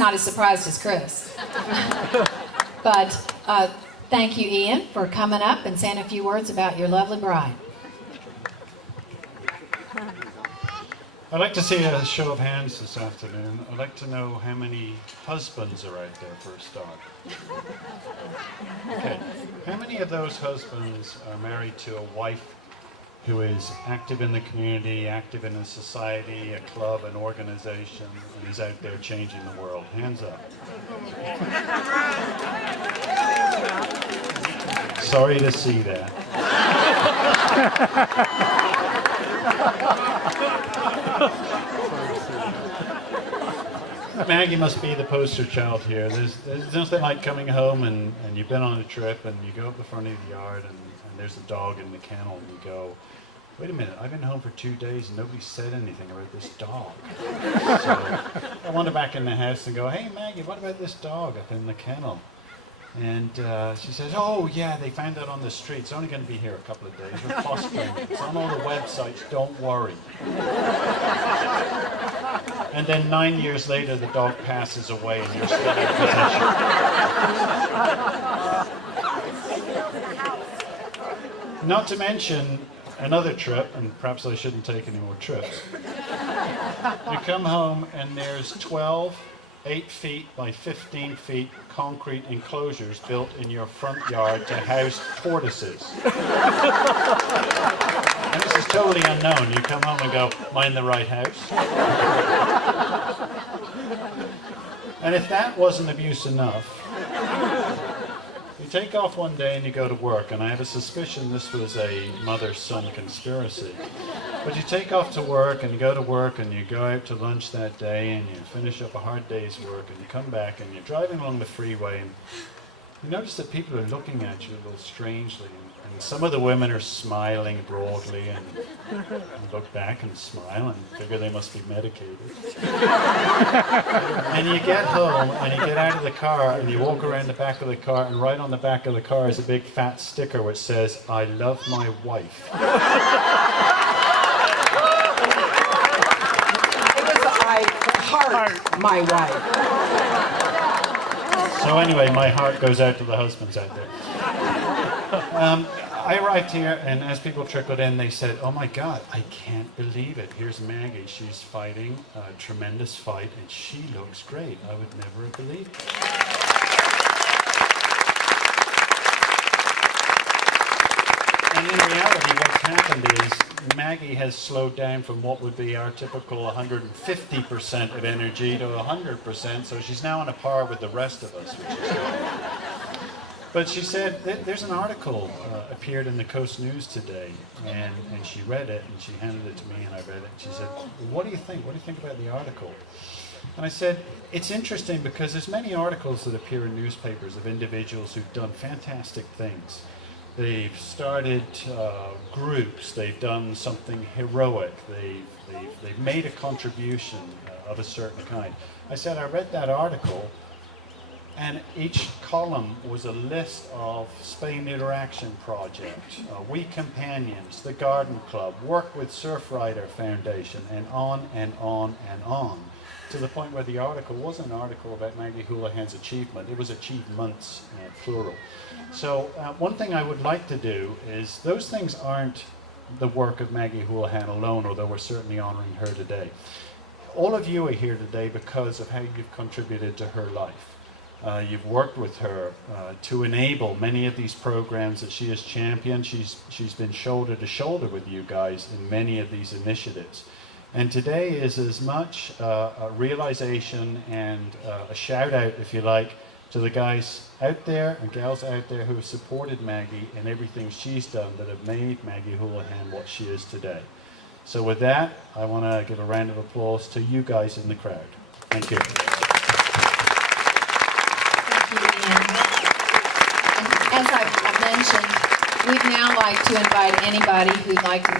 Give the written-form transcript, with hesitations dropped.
Not as surprised as Chris. But thank you, Ian, for coming up and saying a few words about your lovely bride. I'd like to see a show of hands this afternoon. I'd like to know how many husbands are out there for a start. Okay. How many of those husbands are married to a wife who is active in the community, active in a society, a club, an organization, and is out there changing the world? Hands up. Sorry to see that. Maggie must be the poster child here. There's nothing like coming home and you've been on a trip and you go up the front of the yard and there's a dog in the kennel and you go, wait a minute, I've been home for 2 days and nobody said anything about this dog. So I wander back in the house and go, hey Maggie, what about this dog up in the kennel? And she says, oh yeah, they found it on the street. It's only going to be here a couple of days. We're fostering it. It's on all the websites, don't worry. And then 9 years later, the dog passes away and you're still in possession. Not to mention another trip, and perhaps I shouldn't take any more trips. You come home and there's 12 8 feet by 15 feet concrete enclosures built in your front yard to house tortoises. And this is totally unknown. You come home and go, am I in the right house? And if that wasn't abuse enough, you take off one day and you go to work, and I have a suspicion this was a mother-son conspiracy. But you take off to work and you go to work and you go out to lunch that day and you finish up a hard day's work and you come back and you're driving along the freeway and you notice that people are looking at you a little strangely, and some of the women are smiling broadly and look back and smile and figure they must be medicated. And you get home and you get out of the car and you walk around the back of the car, and right on the back of the car is a big fat sticker which says, I love my wife. Heart my wife. So anyway, my heart goes out to the husbands out there. I arrived here, and as people trickled in, they said, oh my God, I can't believe it. Here's Maggie. She's fighting a tremendous fight, and she looks great. I would never have believed it. And in reality, what's happened is Maggie has slowed down from what would be our typical 150% of energy to 100%, so she's now on a par with the rest of us, which is good. But she said, there's an article appeared in the Coast News today, and she read it, and she handed it to me, and I read it, and she said, what do you think? What do you think about the article? And I said, it's interesting because there's many articles that appear in newspapers of individuals who've done fantastic things. They've started groups, they've done something heroic, they've made a contribution of a certain kind. I said, I read that article, and each column was a list of Spay Neuter Action Project, We Companions, the Garden Club, Work with Surfrider Foundation, and on and on and on, to the point where the article wasn't an article about Maggie Houlihan's achievement, it was achievements, plural. So one thing I would like to do is, those things aren't the work of Maggie Houlihan alone, although we're certainly honoring her today. All of you are here today because of how you've contributed to her life. You've worked with her to enable many of these programs that she has championed. She's been shoulder to shoulder with you guys in many of these initiatives. And today is as much a realization and a shout out, if you like, to the guys out there and gals out there who have supported Maggie in everything she's done that have made Maggie Houlihan what she is today. So with that, I want to give a round of applause to you guys in the crowd. Thank you. Thank you, Ian. And as I've mentioned, we'd now like to invite anybody who'd like to